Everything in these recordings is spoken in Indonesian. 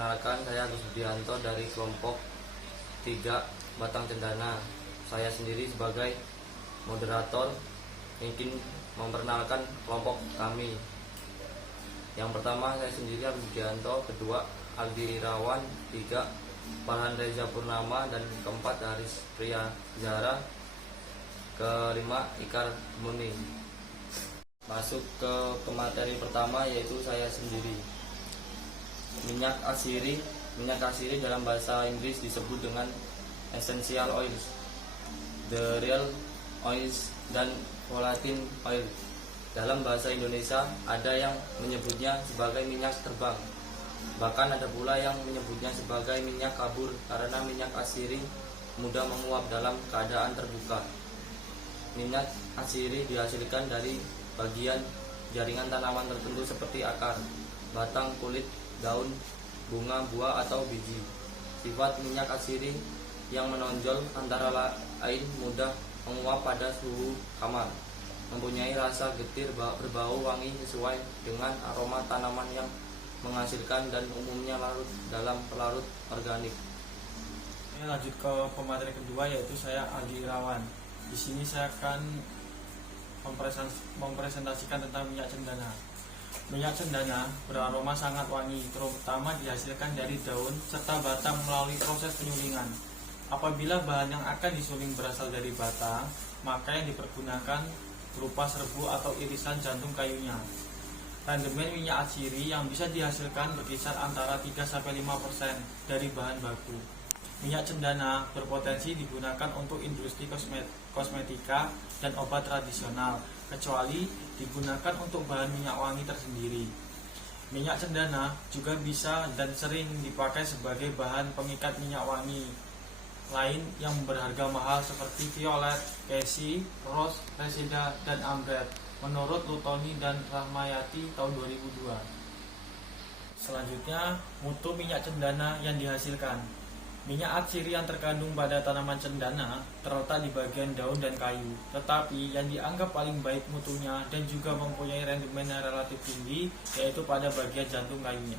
Perkenalkan, saya Agus Budianto dari kelompok 3 Batang Cendana. Saya sendiri sebagai moderator ingin memperkenalkan kelompok kami. Yang pertama saya sendiri Agus Budianto, kedua Aldi Irawan, 3 Farhan Reza Purnama, dan keempat Haris Priya Zahra, kelima Ikar Muni. Masuk ke materi pertama, yaitu saya sendiri. Minyak asiri dalam bahasa Inggris disebut dengan essential oils, the real oils, dan volatile oil. Dalam bahasa Indonesia ada yang menyebutnya sebagai minyak terbang. Bahkan ada pula yang menyebutnya sebagai minyak kabur karena minyak asiri mudah menguap dalam keadaan terbuka. Minyak asiri dihasilkan dari bagian jaringan tanaman tertentu seperti akar, batang, kulit, daun, bunga, buah, atau biji. Sifat minyak asiri yang menonjol antara lain mudah menguap pada suhu kamar, mempunyai rasa getir, berbau wangi sesuai dengan aroma tanaman yang menghasilkan, dan umumnya larut dalam pelarut organik. Lanjut ke pemateri kedua, yaitu saya Aldi Irawan. Di sini saya akan mempresentasikan tentang minyak cendana. Minyak cendana beraroma sangat wangi, terutama dihasilkan dari daun serta batang melalui proses penyulingan. Apabila bahan yang akan disuling berasal dari batang, maka yang dipergunakan berupa serbu atau irisan jantung kayunya. Rendemen minyak asiri yang bisa dihasilkan berkisar antara 3-5% dari bahan baku. Minyak cendana berpotensi digunakan untuk industri kosmetika dan obat tradisional, kecuali digunakan untuk bahan minyak wangi tersendiri. Minyak cendana juga bisa dan sering dipakai sebagai bahan pengikat minyak wangi lain yang berharga mahal seperti violet, cassie, rose, reseda, dan amber, menurut Lutoni dan Rahmayati tahun 2002. Selanjutnya, mutu minyak cendana yang dihasilkan. Minyak atsiri yang terkandung pada tanaman cendana terletak di bagian daun dan kayu, tetapi yang dianggap paling baik mutunya dan juga mempunyai rendemen yang relatif tinggi yaitu pada bagian jantung kayunya.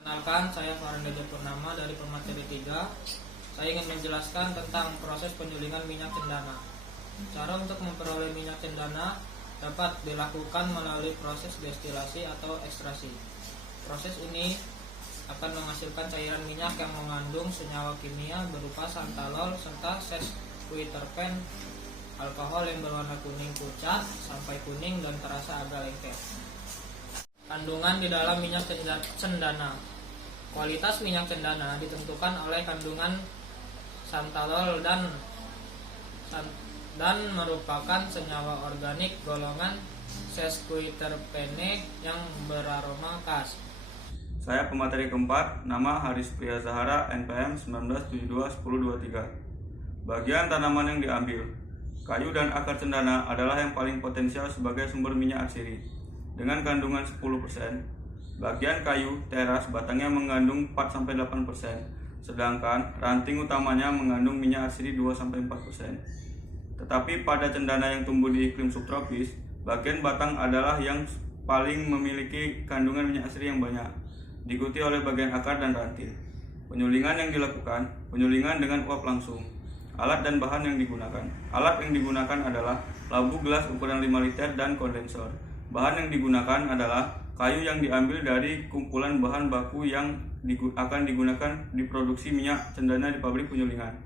Kenalkan, saya Farhan Reza Purnama dari pemateri 3. Saya ingin menjelaskan tentang proses penyulingan minyak cendana. Cara untuk memperoleh minyak cendana dapat dilakukan melalui proses destilasi atau ekstraksi. Proses ini akan menghasilkan cairan minyak yang mengandung senyawa kimia berupa santalol serta sesquiterpen, alkohol yang berwarna kuning pucat sampai kuning dan terasa agak lengket. Kandungan di dalam minyak cendana. Kualitas minyak cendana ditentukan oleh kandungan santalol dan merupakan senyawa organik golongan sesquiterpene yang beraroma khas. Saya pemateri keempat, nama Haris Priya Zahra, NPM 1972-1023. Bagian tanaman yang diambil. Kayu dan akar cendana adalah yang paling potensial sebagai sumber minyak atsiri, dengan kandungan 10%. Bagian kayu, teras, batangnya mengandung 4-8%, sedangkan ranting utamanya mengandung minyak atsiri 2-4%. Tetapi pada cendana yang tumbuh di iklim subtropis, bagian batang adalah yang paling memiliki kandungan minyak atsiri yang banyak, diikuti oleh bagian akar dan ranting. Penyulingan yang dilakukan, penyulingan dengan uap langsung. Alat dan bahan yang digunakan. Alat yang digunakan adalah labu gelas ukuran 5 liter dan kondensor. Bahan yang digunakan adalah kayu yang diambil dari kumpulan bahan baku yang akan digunakan di produksi minyak cendana di pabrik penyulingan.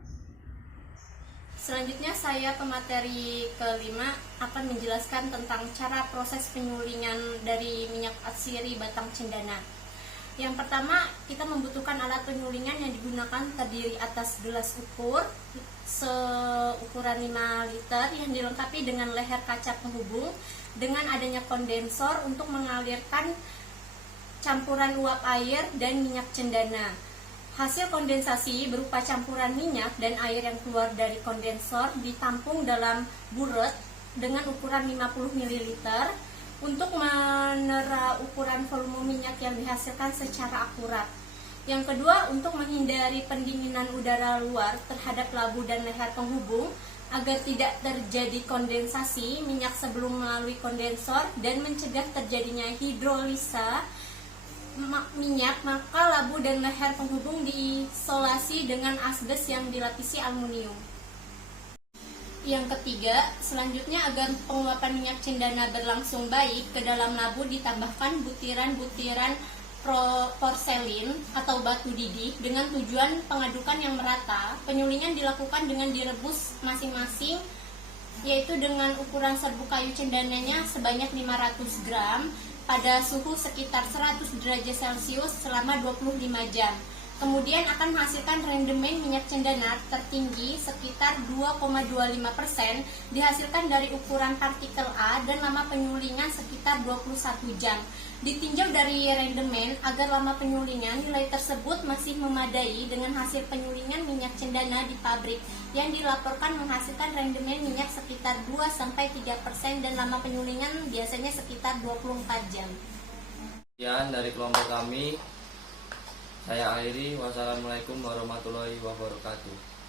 Selanjutnya saya pemateri kelima akan menjelaskan tentang cara proses penyulingan dari minyak atsiri batang cendana. Yang pertama, kita membutuhkan alat penyulingan yang digunakan terdiri atas gelas ukur seukuran 5 liter yang dilengkapi dengan leher kaca penghubung dengan adanya kondensor untuk mengalirkan campuran uap air dan minyak cendana. Hasil kondensasi berupa campuran minyak dan air yang keluar dari kondensor ditampung dalam buret dengan ukuran 50 ml untuk menera ukuran volume minyak yang dihasilkan secara akurat. Yang kedua, untuk menghindari pendinginan udara luar terhadap labu dan leher penghubung agar tidak terjadi kondensasi minyak sebelum melalui kondensor dan mencegah terjadinya hidrolisa minyak, maka labu dan leher penghubung diisolasi dengan asbes yang dilapisi aluminium. Yang ketiga, selanjutnya agar penguapan minyak cendana berlangsung baik, ke dalam labu ditambahkan butiran-butiran porselin atau batu didih dengan tujuan pengadukan yang merata. Penyulingan dilakukan dengan direbus masing-masing, yaitu dengan ukuran serbuk kayu cendananya sebanyak 500 gram pada suhu sekitar 100 derajat Celcius selama 25 jam. Kemudian akan menghasilkan rendemen minyak cendana tertinggi sekitar 2,25%, dihasilkan dari ukuran partikel A dan lama penyulingan sekitar 21 jam. Ditinjau dari rendemen agar lama penyulingan, nilai tersebut masih memadai dengan hasil penyulingan minyak cendana di pabrik yang dilaporkan menghasilkan rendemen minyak sekitar 2-3% dan lama penyulingan biasanya sekitar 24 jam. Sekian dari kelompok kami. Saya akhiri. Wassalamualaikum warahmatullahi wabarakatuh.